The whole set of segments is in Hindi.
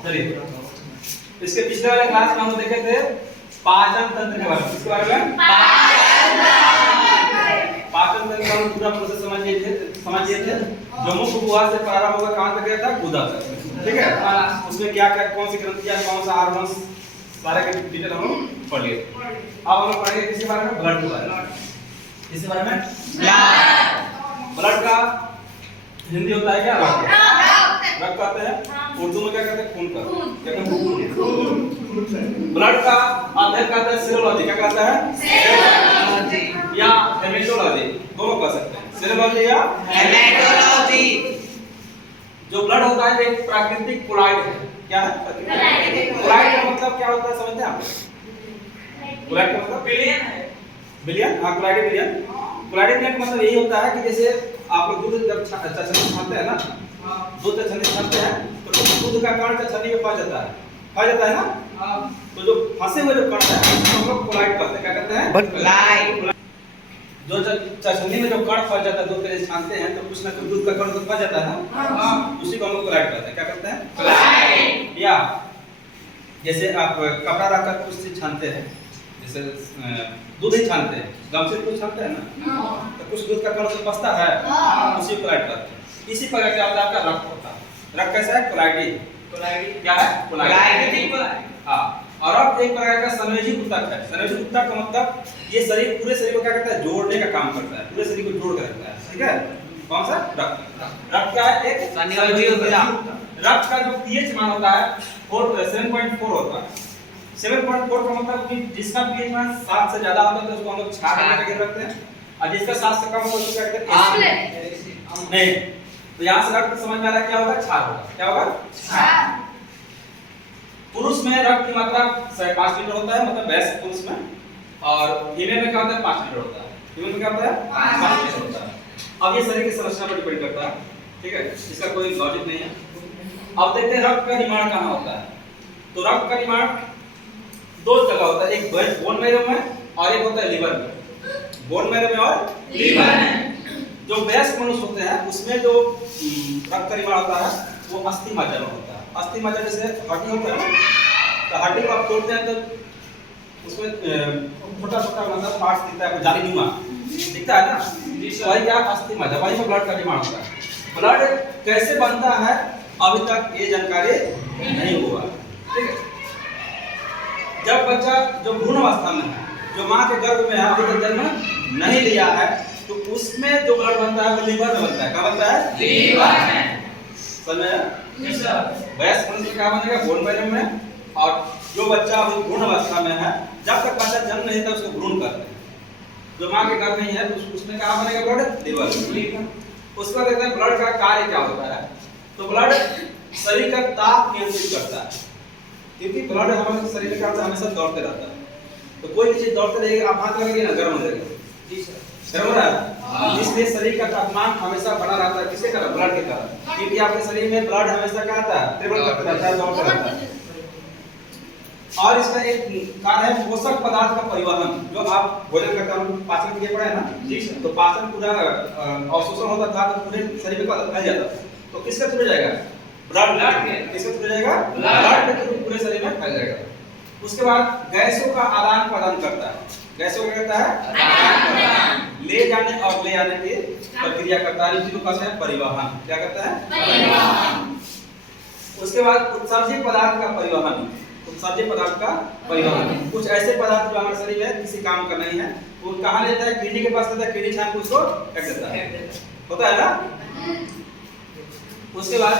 चलिए, इसके पिछले वाले क्लास में हम देखे थे पाचन तंत्र के बारे में। किसके बारे में? पाचन तंत्र का पूरा प्रोसेस समझिए थे। जो मुख गुहा से प्रारंभ होकर कहां तक गया था? गुदा तक। ठीक है, उसमें क्या क्या कौन सी ग्रंथियां, कौन सा हार्मोन्स, सारे के डिटेल हम लोग पढ़ लिए। अब हम लोग पढ़ेंगे किसके बारे में? ब्लड के बारे में। किसके बारे में? ब्लड का हिंदी होता है क्या? रक्त कहते हैं, उर्दू में क्या कहते हैं? खून कहते हैं। खून। ब्लड का अध्ययन कहते हैं सीरोलॉजी। क्या कहता है? सीरोलॉजी या हेमेटोलॉजी, दोनों कह सकते हैं। सीरोलॉजी या हेमेटोलॉजी। जो ब्लड होता है एक प्राकृतिक क्लोराइड है। क्या है? क्लोराइड का मतलब क्या होता है समझते हैं आप? क्लोराइड का मतलब बिलियन है। बिलियन? हाँ, क्लोराइड बिलियन। क्लोराइड का मतलब यही होता है कि जैसे आप लोग दूध जब छानते हैं ना, दूध जब छानते हैं तो दूध का कण छन्नी में फंस जाता है ना। तो जो फंसे हुए जो कण है उसको हम लोग क्लोराइड कहते हैं। क्या कहते हैं? क्लोराइड। जो छन्नी में जो कण फंस जाता है, दूध के छानते हैं तो कुछ ना कुछ दूध का कण तो फंस जाता है ना, उसी को हम लोग क्लोराइड कहते हैं। क्या कहते हैं? क्लोराइड। या जैसे आप कपड़ा रखकर कुछ चीज छानते हैं, जैसे दूध ही छानते हैं, गमछे कुछ छानते हैं ना, तो कुछ दूध का कण से फंसता है, उसी को क्लोराइड कहते हैं। इसी प्रकार क्या होता है? आपका रक्त होता है। रक्त कैसा है? क्लोराइडी। क्लोराइडी क्या है? क्लोराइड। हाँ, और रक्त एक प्रकार का संयोजी ऊतक है। संयोजी ऊतक का मतलब ये शरीर, पूरे शरीर को क्या करता है? जोड़ने का काम करता है, पूरे शरीर को जोड़ कर रखता है। ठीक है? कौन सा? रक्त। रक्त क्या है? एक संयोजी ऊतक। रक्त का जो पीएच मान होता है 7.4 होता है। 7.4 का मतलब कि जिसका पीएच मान 7 से ज्यादा होता है तो उसको हम लोग क्षार करके रखते हैं, और जिसका 7 से कम होता है उसको क्या कहते हैं? एसिड। नहीं, तो यहाँ से रक्त समझ में आ रहा है क्या होगा? क्षार होगा। क्या होगा? क्षार। पुरुष में रक्त की मात्रा 5 लीटर होता है, मतलब वयस्क पुरुष में, और फीमेल में क्या होता है? 5 लीटर होता है। फीमेल में क्या होता है? 5 लीटर होता है। अब ये शरीर की संरचना पर डिपेंड करता है। ठीक है, इसका कोई लॉजिक नहीं है। अब देखते हैं रक्त का निर्माण कहाँ होता है। तो रक्त का निर्माण दो जगह होता है, एक बोन मैरो में और एक होता है लीवर में। बोन मैरो में और लीवर में। जो वयस्क मनुष्य होते हैं उसमें जो रक्त का निर्माण होता है वो अस्थि मज्जा में होता है। अस्थि मज्जा जैसे हड्डी होता है, तो हड्डी को आप तोड़ते हैं तो उसमें छोटा छोटा मतलब पार्ट्स दिखता है, जालीनुमा दिखता है ना, वही क्या? अस्थि मज्जा, वही में ब्लड का निर्माण होता है। ब्लड कैसे बनता है अभी तक ये जानकारी नहीं हुआ। ठीक है, जब बच्चा जो भ्रूण अवस्था में है, जो माँ के गर्भ में है, अभी तक जन्म नहीं लिया है, तो उसमें जो ब्लड बनता है वो लीवर में बनता है। क्या बनता है? लीवर में। समझ में आया? वयस्क मनुष्य क्या बनेगा? बोन मैरो में। और जो बच्चा अभी भ्रूण अवस्था में है, जब तक बच्चा जन्म नहीं था उसको भ्रूण कहते हैं। जो माँ के गर्भ में है तो उसमें क्या बनेगा? ब्लड लीवर में। उसके बाद देखते हैं ब्लड का कार्य क्या होता है। तो ब्लड शरीर का ताप नियंत्रित करता है, क्योंकि ब्लड हमारे शरीर में क्या होता है? हमेशा दौड़ते रहता है। तो कोई भी चीज दौड़ते रहेगी, आप हाथ लगाएंगे ना, गर्म हो जाएगा। गर्म हो रहा है, इसलिए शरीर का तापमान हमेशा बना रहता है। किसके कारण? ब्लड के कारण। क्योंकि आपके शरीर में ब्लड हमेशा क्या आता है? ट्रेवल करता रहता है, दौड़ता रहता है। और इसका एक कार्य है पोषक पदार्थ का परिवहन। जो आप भोजन करते हैं, पाचन क्रिया पढ़ा है ना, तो पाचन पूरा अवशोषण होता था तो पूरे शरीर में फैल जाता था। तो किसके थ्रू जाएगा? ब्लड के। किसके थ्रू जाएगा? ब्लड के थ्रू पूरे शरीर में फैल जाएगा। उसके बाद गैसों का आदान प्रदान करता है। गैसों का कहता है आदान प्रदान, ले जाने और ले आने की प्रक्रिया करता है। इसी को कहते हैं परिवहन। क्या कहता है? परिवहन। उसके बाद उत्सर्जित पदार्थ का परिवहन। उत्सर्जित पदार्थ का परिवहन, कुछ ऐसे पदार्थ जो हमारे शरीर में किसी काम का नहीं है वो कहाँ ले जाता है? किडनी के पास लेता है, किडनी छान के उसको फेंक देता है। होता है ना? उसके बाद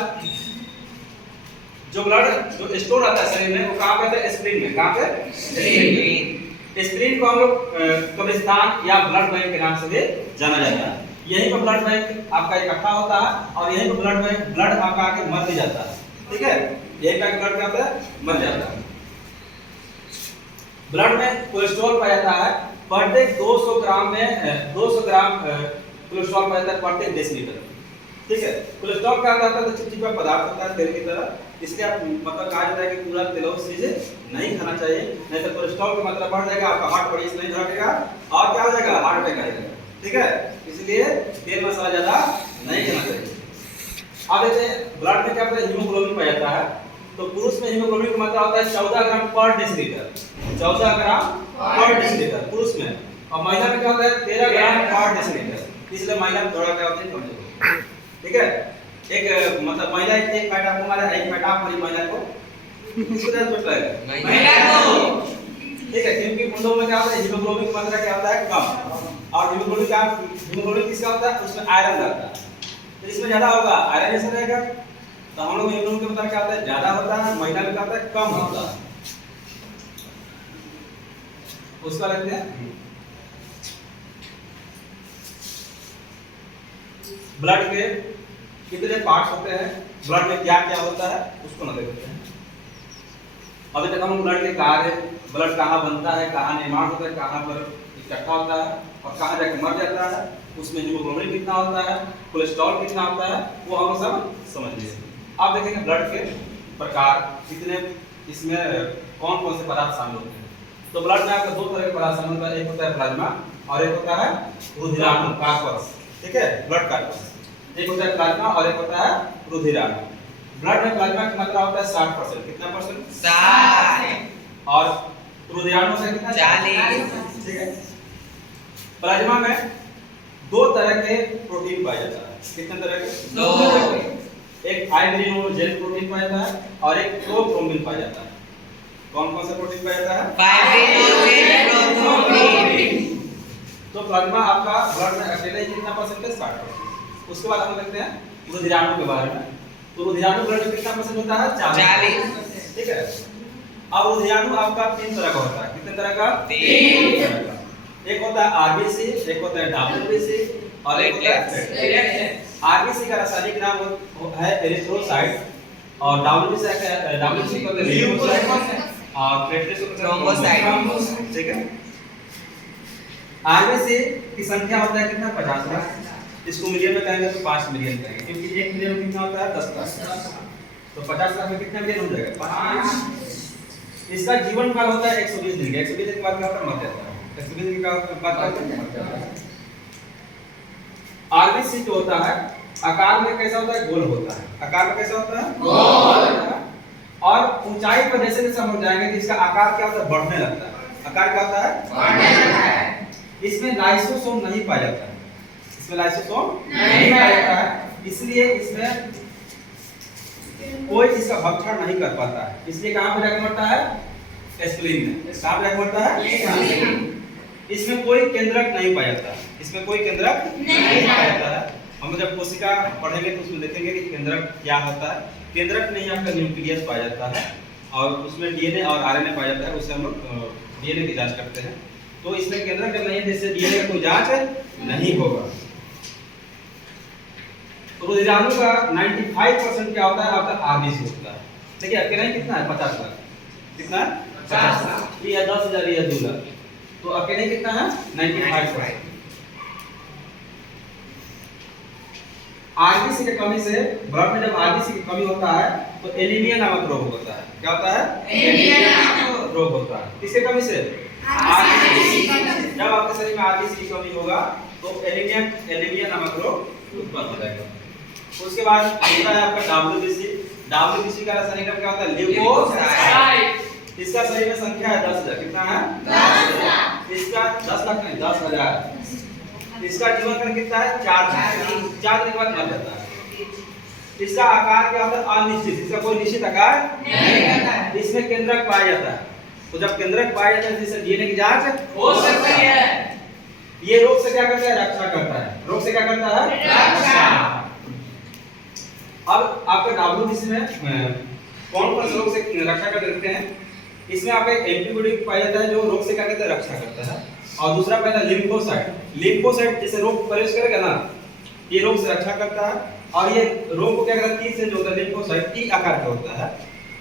जो ब्लड जो स्टोर रहता है शरीर में वो कहाँ पे आता है? स्प्लीन में। कहाँ पे? स्प्लीन। स्प्लीन को हम लोग कब्रिस्तान या ब्लड बैंक के नाम से भी जाना जाता है। यहीं पर ब्लड बैंक आपका इकट्ठा होता है और यहीं पर ब्लड आपका आके मर भी जाता है। ठीक है, यही का ब्लड क्या होता है? मर जाता है। ब्लड में कोलेस्ट्रॉल पाया जाता है प्रत्येक 200 ग्राम में 200 ग्राम कोलेस्ट्रॉल पाया जाता है प्रत्येक डेसीलीटर। ठीक है, कोलेस्ट्रॉल क्या होता है? तो चिपचिपा पदार्थ होता है तेल की तरह, इसलिए आप मतलब कहा जाता है कि पूरा तेलौस चीजें नहीं खाना चाहिए, नहीं तो कोलेस्ट्रॉल का मतलब बढ़ जाएगा, आपका हार्ट बड़ी नहीं धड़केगा और क्या हो जाएगा? हार्ट अटैक आएगा। ठीक है, इसलिए तेल मसाला ज्यादा नहीं खाना चाहिए। अब देखते हैं ब्लड में क्या होता है? हीमोग्लोबिन पाया जाता है। तो पुरुष में हीमोग्लोबिन की मात्रा होता है 14 ग्राम पर डेसीलीटर, 14 ग्राम पर डेसीलीटर पुरुष में, और महिला में क्या होता है 13 ग्राम पर डेसीलीटर, इसलिए महिला में थोड़ा क्या होता है कमजोर। ठीक है, एक मतलब महिला एक फाइट आपको मारा, एक फाइट आप मारी महिला को, किसको ज्यादा चोट लगेगा? महिला को। ठीक है, क्योंकि मुंडों में क्या होता है हीमोग्लोबिन की मात्रा क्या होता है कम, और हीमोग्लोबिन किसका होता है उसमें आयरन रहता है, तो इसमें ज्यादा होगा आयरन ऐसा रहेगा, तो हम लोग हीमोग्लोबिन की मात्रा क्या होता है ज्यादा होता है, महिला में क्या होता है कम होता है। उसका लगते हैं ब्लड के कितने पार्ट्स होते हैं, ब्लड में क्या क्या होता है उसको ना देखते हैं। अभी तक हम ब्लड के कार्य, ब्लड कहाँ बनता है, कहाँ निर्माण होता है, कहाँ पर इकट्ठा होता है और कहाँ जाकर मर जाता है, उसमें हीमोग्लोबिन कितना होता है, कोलेस्ट्रॉल कितना होता है, वो हम सब समझ लीजिए। आप देखेंगे ब्लड के प्रकार कितने, इसमें कौन कौन से पदार्थ शामिल होते हैं। तो ब्लड में आपका दो तरह के पदार्थ शामिल होता है, एक होता है प्लाज्मा और एक होता है रुधिराणु कार्पस। ठीक है, ब्लड कार्पस एक होता है प्लाज्मा और एक होता है रुधिराणु। ब्लड में प्लाज्मा की मात्रा होता है 60%, कितना परसेंट? 60। और रुधिराणु से कितना? 40। ठीक है, प्लाज्मा में दो तरह के प्रोटीन पाया जाता है, कितने तरह के? दो तरह के, एक फाइब्रिनोजेन प्रोटीन पाया जाता है और एक प्रोथ्रोम्बिन पाया जाता है। कौन कौन सा प्रोटीन पाया जाता है? Fibrinogen prothrombin. तो प्लाज्मा आपका ब्लड में अकेले कितना परसेंट है? 60%। उसके बाद हम देखते हैं रुधिराणु के बारे में। तो रुधिराणु ब्लड में कितना परसेंट होता है? 40। ठीक है, अब रुधिराणु आपका तीन तरह का होता है, कितने तरह का? तीन तरह का। एक होता है आरबीसी, एक होता है डब्ल्यूबीसी और एक होता है आरबीसी का रासायनिक नाम है एरिथ्रोसाइट और डब्ल्यूबीसी का होता है ल्यूकोसाइट और प्लेटलेट्स होता है थ्रोम्बोसाइट। ठीक है, आरबीसी की संख्या होता है कितना? 50 लाख। इसको मिलियन में कहेंगे तो 5 मिलियन कहेंगे, क्योंकि 1 मिलियन में कितना होता है? 10 लाख। तो 50 लाख में कितना मिलियन हो जाएगा? 5। इसका जीवन काल होता है 120 दिन। 120 दिन के बाद क्या होता है? मर जाता है। 120 दिन के बाद क्या होता है? आरबीसी जो होता है आकार में कैसा होता है? गोल होता है। आकार में कैसा होता है? गोल। और ऊंचाई पर जैसे जैसे हम जाएंगे तो इसका आकार क्या होता है? बढ़ने लगता है। आकार क्या होता है? बढ़ने लगता है। इसमें लाइसोसोम नहीं पाया जाता है, इसमें लाइसोसोम नहीं पाया जाता है, इसलिए इसमें कोई इसका भक्षण नहीं कर पाता है। इसलिए कहां पर जाकर मरता है? स्प्लीन में। कहां पर जाकर मरता है? इसमें कोई केंद्रक नहीं पाया जाता, इसमें कोई केंद्रक नहीं पाया जाता है। हम जब कोशिका पढ़ेंगे तो उसमें देखेंगे कि केंद्रक क्या होता है। केंद्रक नहीं आपका न्यूक्लियस पाया जाता है और उसमें डीएनए और आरएनए पाया जाता है, उससे हम लोग डीएनए की जांच करते हैं। तो इसमें केंद्रक जब नहीं है जिससे डीएनए का कोई जांच नहीं होगा। रुधिराणु का 95% क्या होता है? आपका आरबीसी होता है। देखिए अकेला ही कितना है? 50 लाख। कितना है? 50 लाख। ये 10,000 या 2 लाख, तो अकेले कितना है? 95%। आरबीसी की कमी से ब्लड में जब आरबीसी की कमी होता है तो एनीमिया नामक रोग होता है। क्या होता है? एनीमिया नामक रोग होता है। किसके कमी से? आरबीसी। जब आपके शरीर में आरबीसी की कमी होगा तो एनीमिया नामक रोग उत्पन्न हो जाएगा। उसके बाद होता है आपका डब्ल्यूबीसी। डब्ल्यूबीसी का रासायनिक नाम क्या होता है? ल्यूकोसाइट। इसका शरीर में संख्या है 10,000। कितना है? 10,000। इसका 10 लाख नहीं 10,000। इसका जीवन काल कितना है? 4 दिन। 4 दिन के बाद मर जाता है। इसका आकार क्या होता है? अनिश्चित। इसका कोई निश्चित आकार नहीं रहता है। इसमें केंद्रक पाया जाता है, तो जब केंद्रक पाया जाता है जिससे डीएनए की जांच हो सकती है। ये रोग से क्या करता है? रक्षा करता है। रोग से क्या करता है? रक्षा। अब आपके डब्ल्यूबीसी में कौन कौन से रोग से रक्षा कर देते हैं? इसमें आपका एक एंटीबॉडी पाया जाता है जो रोग से क्या करता है? रक्षा करता है। और दूसरा पहला लिम्फोसाइट। लिम्फोसाइट जैसे रोग प्रवेश करेगा ना, ये रोग से रक्षा करता है। और ये रोग को क्या करता है? टी से जो होता है लिम्फोसाइट टी आकार का होता है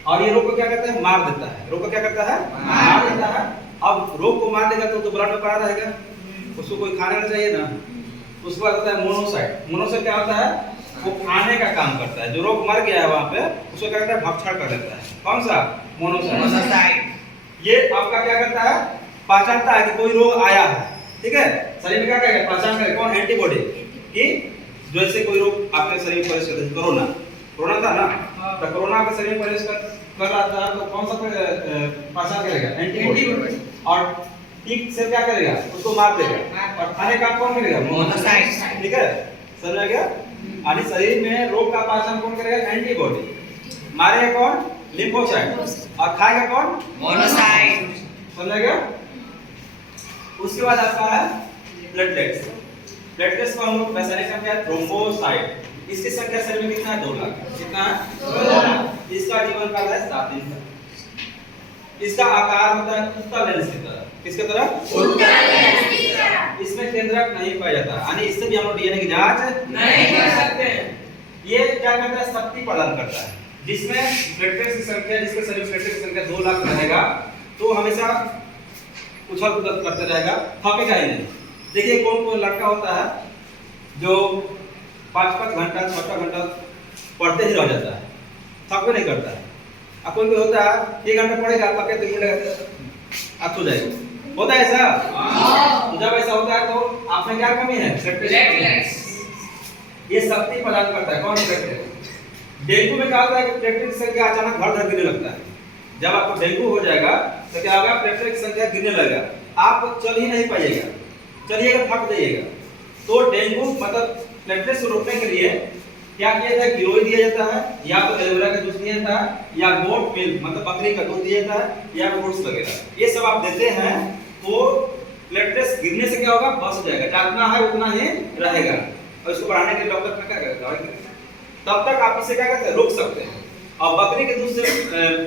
और ये रोग को क्या करता है? मार देता है। रोग को क्या करता है? मार देता है। अब रोग को मार देगा तो ब्लड में पड़ा रहेगा, उसको कोई खाना चाहिए ना। उसके बाद होता है मोनोसाइट। मोनोसाइट क्या होता है? वो खाने का काम करता है। जो रोग मर गया है वहां पे उसको क्या करता है? भक्षण कर लेता है। कौन सा? मोनोसाइट। ये आपका क्या करता है? पहचानता है कि कोई रोग आया है। ठीक है, शरीर में क्या करेगा? पहचान करेगा। कौन? एंटीबॉडी कि जैसे कोई रोग आपके शरीर में प्रवेश करता है। कोरोना था ना, तो कोरोना आपके शरीर में प्रवेश कर कर रहा था तो कौन सा पहचान करेगा? एंटीबॉडी। और ठीक से क्या करेगा? उसको मार देगा। और खाने का कौन करेगा? मोनोसाइट। ठीक है, समझ आ गया? यानी शरीर में रोग का पहचान कौन करेगा? एंटीबॉडी। मारेगा कौन? लिम्फोसाइट। और खाएगा कौन? मोनोसाइट। समझ आ गया? उसके बाद आता है प्लेटलेट्स। प्लेटलेट्स को हम लोग रासायनिक नाम क्या है? थ्रोम्बोसाइट। इसकी संख्या शरीर में कितना है? 2 लाख। कितना है? 2 लाख। इसका जीवन काल है 7 दिन का। इसका आकार होता है उत्तल लेंस की तरह। किसके तरह? उत्तल लेंस की तरह। इसमें केंद्रक नहीं पाया जाता, यानी इससे भी हम लोग डीएनए की जांच नहीं कर सकते। ये क्या करता है? शक्ति प्रदान करता है। जिसमें प्लेटलेट्स की संख्या, जिसके शरीर में प्लेटलेट्स की संख्या 2 लाख रहेगा तो हमेशा उछल-कूदल करते रहेगा, थकेगा ही नहीं। देखिए कौन कौन लड़का होता है जो 5-5 घंटा 6-6 घंटा पढ़ते ही रह जाता है, थक भी नहीं करता है। अब कोई होता है 1 घंटा पढ़ेगा, थके 3 मिनट आप सो जाएगा। होता है ऐसा? तो जब ऐसा होता है तो आप में क्या कमी है? प्लेटलेट्स। ये शक्ति प्रदान करता है। कौन? प्लेटलेट्स। डेंगू में क्या होता है कि प्लेटलेट की संख्या अचानक धड़-धड़ गिरने लगता है। जब आपको डेंगू हो जाएगा तो क्या होगा? प्लेटलेट की संख्या गिरने लगेगा, आप चल ही नहीं पाइएगा, चलिएगा थक जाइएगा। तो डेंगू मतलब प्लेटलेट्स को रोकने के लिए क्या किया जाता है? गिलोय दिया जाता है, या तो एलोवेरा का जूस दिया जाता है, या गोट मिल्क मतलब बकरी का दूध दिया जाता है, या फ्रूट्स वगैरह। ये सब आप देते हैं तो प्लेटलेट्स गिरने से क्या होगा? बच जाएगा, जितना है उतना ही रहेगा। और इसको बढ़ाने के लिए डॉक्टर क्या करता है? तब तक आप इसे क्या करते हैं? रोक सकते हैं। और बकरी के दूध से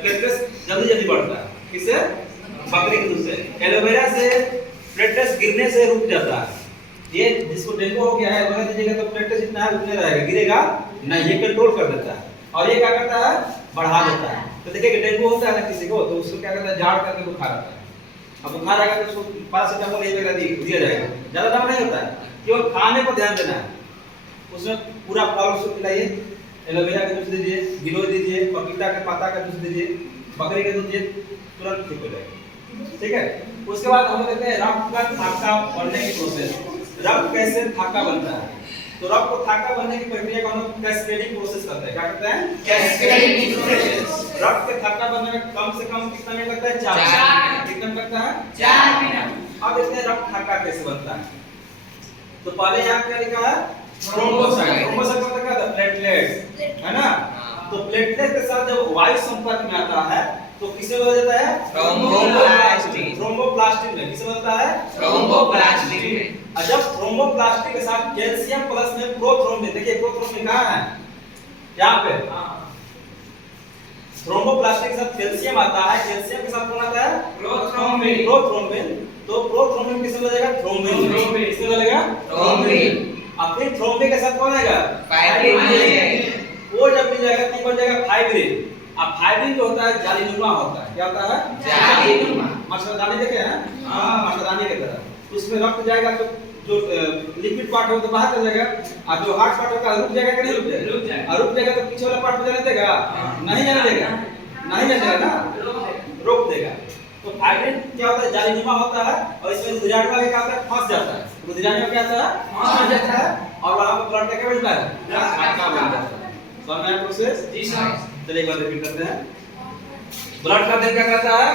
प्लेटलेट्स जल्दी जल्दी बढ़ता है। किससे? बकरी के दूध से। एलोवेरा से प्लेटलेट्स गिरने से रुक जाता है। ये जिसको डेंगू हो गया है एलोवेरा दीजिएगा तो प्लेटलेट्स जितना है उतने रहेगा, गिरेगा नहीं। ये कंट्रोल कर देता है और ये क्या करता है? बढ़ा देता है। तो देखिए कि डेंगू होता है ना किसी को तो उसको क्या करता है? जाड़ करके बुखार आता है। अब बुखार आएगा तो उसको पैरासीटामोल ये वगैरह दिया जाएगा, ज्यादा दवा नहीं होता है, केवल खाने पर ध्यान देना है। उसमें पूरा फल उसको खिलाइए, एलोवेरा का जूस दीजिए, गिलोय दीजिए, पपीता के पत्ता का जूस दीजिए, बकरी का दूध दीजिए, तुरंत ठीक हो जाएगा। ठीक है, उसके बाद हम देखते हैं रक्त का थाका बनने की प्रोसेस। रक्त कैसे थाका बनता है? तो रक्त को थाका बनने की प्रक्रिया को हम कैस्केडिंग प्रोसेस करते हैं। क्या करते हैं? Cascading process. रक्त के थाका बनने में कम से कम कितना मिनट लगता है? 4 मिनट। कितना लगता है? 4 मिनट। अब देखते हैं रक्त थाका कैसे बनता है। तो पहले यहाँ क्या लिखा है? थ्रोम्बोसाइट। थ्रोम्बोसाइट मतलब क्या होता है? प्लेटलेट्स, है ना? तो प्लेटलेट के साथ जब वायु संपर्क में आता है तो किसे बदल जाता है? थ्रोम्बोप्लास्टिन। थ्रोम्बोप्लास्टिन में किसे बदलता है? थ्रोम्बोप्लास्टिन में। और जब थ्रोम्बोप्लास्टिन के साथ कैल्शियम प्लस में प्रोथ्रोम्बिन, देखिए प्रोथ्रोम्बिन कहाँ है? यहाँ पे। थ्रोम्बोप्लास्टिन के साथ कैल्शियम आता है, कैल्शियम के साथ कौन आता है? प्रोथ्रोम्बिन। प्रोथ्रोम्बिन। तो प्रोथ्रोम्बिन किसे बदलेगा? थ्रोम्बिन। किसे बदलेगा? थ्रोम्बिन। अब फिर थ्रोम्बिन के साथ कौन आएगा? फाइब्रिन। वो जब मिल जाएगा तो बन जाएगा फाइब्रिन। अब फाइब्रिन जो होता है जालीनुमा होता है। क्या होता है? जालीनुमा। मच्छरदानी देखे हैं? हां, मच्छरदानी की तरह। उसमें रक्त जाएगा तो जो लिक्विड पार्ट है वो तो बाहर चला जाएगा, और जो हार्ड पार्ट होगा रुक जाएगा कि नहीं रुक जाएगा? रुक जाएगा। और रुक जाएगा तो पीछे वाला पार्ट में जाने देगा? नहीं जाने देगा, नहीं जाने देगा ना, रोक देगा। तो फाइब्रिन क्या होता है? जालीनुमा होता है और इसमें रुधिराणु आगे क्या होता है? फंस जाता है। रुधिराणु क्या होता है? फंस जाता है और वहां पर ब्लड क्या बनता है? थाका बन जाता है। समझ आया प्रोसेस? जी सर। चलिए एक बार रिपीट करते हैं। ब्लड का अध्ययन क्या करता है?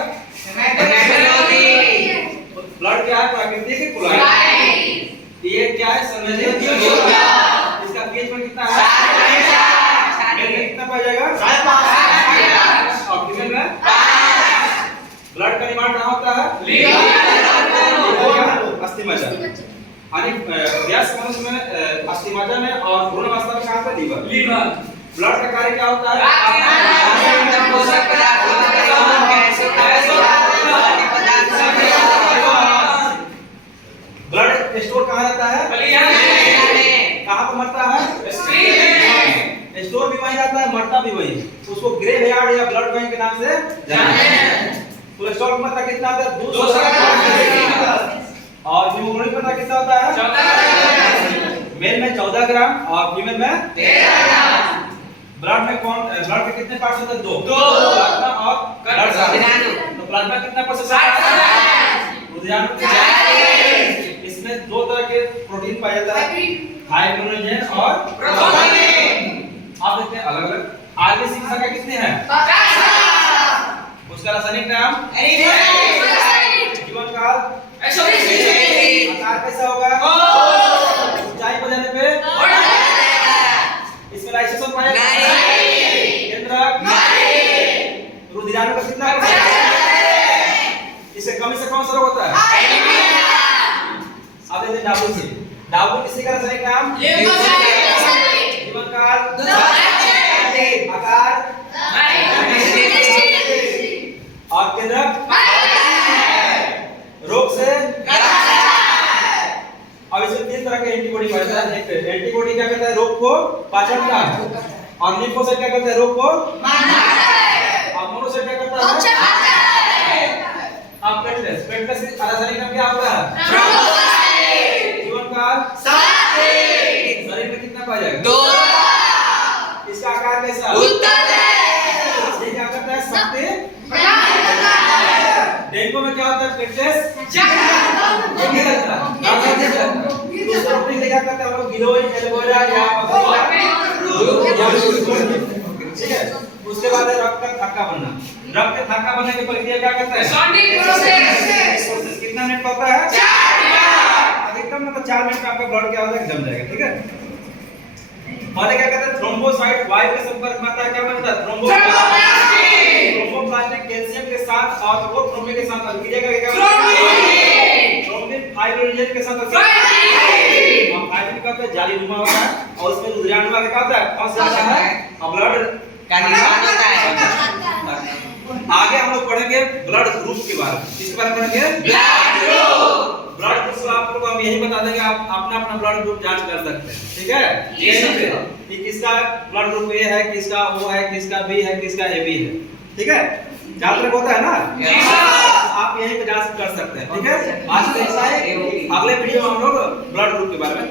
ब्लड क्या है? प्राकृतिक क्लोराइड। ये क्या है? संवेदनशील ऊर्जा। इसका पीएच में कितना है? 7.5। में कितना पाया जाएगा? 7.5। और फीमेल में? 5। ब्लड का निर्माण कहाँ होता है? लीवर, अस्थिमज्जा। यानी वयस्क मनुष्य में अस्थिमज्जा में और भ्रूण अवस्था में कहाँ पे? लीवर। ब्लड का कार्य क्या होता है? पोषक पदार्थों ब्लड स्टोर कहाँ रहता है? कहाँ पर मरता है? स्टोर भी वहीं रहता है, मरता भी वहीं। उसको ग्रेवयार्ड या ब्लड बैंक के नाम से जानते हैं। कोलेस्ट्रॉल की मात्रा कितना होता है? 200 और हीमोग्लोबिन की मात्रा कितना होता है? 14 मेल में 14 ग्राम और फीमेल में 13 ग्राम। ब्लड में कौन? ब्लड के कितने पार्ट्स होते हैं? 2। प्लाज्मा और ब्लड सेल। तो प्लाज्मा कितना परसेंट? 60%। रुधिराणु 40। इसमें 2 तरह के प्रोटीन पाया जाता है, फाइब्रिनोजेन और प्रोथ्रोम्बिन। आप देखते हैं अलग-अलग। आरबीसी की संख्या कितनी है? 50। नाम? जीवन काल? आकार कैसा होगा? ऊंचाई बदलने पे इसमें लाइसेंस पाया केंद्रक रुधिराणु का कितना इससे कम से कौन सा रोग होता है? अब देखते हैं डाबू से। डाबू किसी का रासायनिक नाम? जीवन काल? आकार? और केंद्रक? रोग से? अब इसमें तीन तरह के एंटीबॉडी पाया जाता है। एंटीबॉडी क्या करता है? रोग को पहचानता है। और लिम्फोसाइट क्या करता है? रोग को मारता है। और मोनोसाइट क्या करता है? अब प्लेटलेट्स का रासायनिक नाम क्या होता है? थ्रोम्बोसाइट। जीवन काल? 7 दिन। शरीर में कितना पाया जाएगा? 2। इसका आकार कैसा? उत्तम है। ये क्या करता है? शक्ति प्रदान करता है। डेंगू में क्या होता है? प्लेटलेट्स ये लगता है दूसरा रोकने के लिए क्या करते हैं हम लोग? गिलोय, एलोवेरा या पपैया, ठीक है। उसके बाद है रक्त का थक्का बनना। रक्त का थक्का बनने की प्रक्रिया क्या करता है? Sorting process. कितना मिनट का होता है? 4 मिनट। अधिकतम मतलब 4 मिनट में आपका ब्लड क्या होता है? जम जाएगा, ठीक है। पहले क्या करते हैं? थ्रोम्बोसाइट वायु के संपर्क में आता है, क्या बनता है? थ्रोम्बोप्लास्टिक कैल्शियम के साथ और वो थ्रोम्बिन के साथ अभिक्रिया करके क्या बनता है? थ्रोम्बिन फाइब्रिनोजन के साथ हम फाइब्रिन का होता है जालीनुमा होता है और उसमें रुधिराणु आगे क्या होता है? फंस जाता है और ब्लड का निर्माण होता है। आगे हम लोग पढ़ेंगे ब्लड ग्रुप के बारे में। किसके बारे में पढ़ेंगे? Blood group. ब्लड ग्रुप से आप लोग हम यही बता देंगे, आप अपना अपना ब्लड ग्रुप जांच कर सकते हैं, ठीक है। कि किसका ब्लड ग्रुप ए है, किसका ओ है, किसका बी है, किसका एबी है, ठीक है। जहाँ तक होता है ना आप यहीं पे जांच कर सकते हैं, ठीक है। आज तो ऐसा है, अगले वीडियो में हम लोग ब्लड ग्रुप के बारे में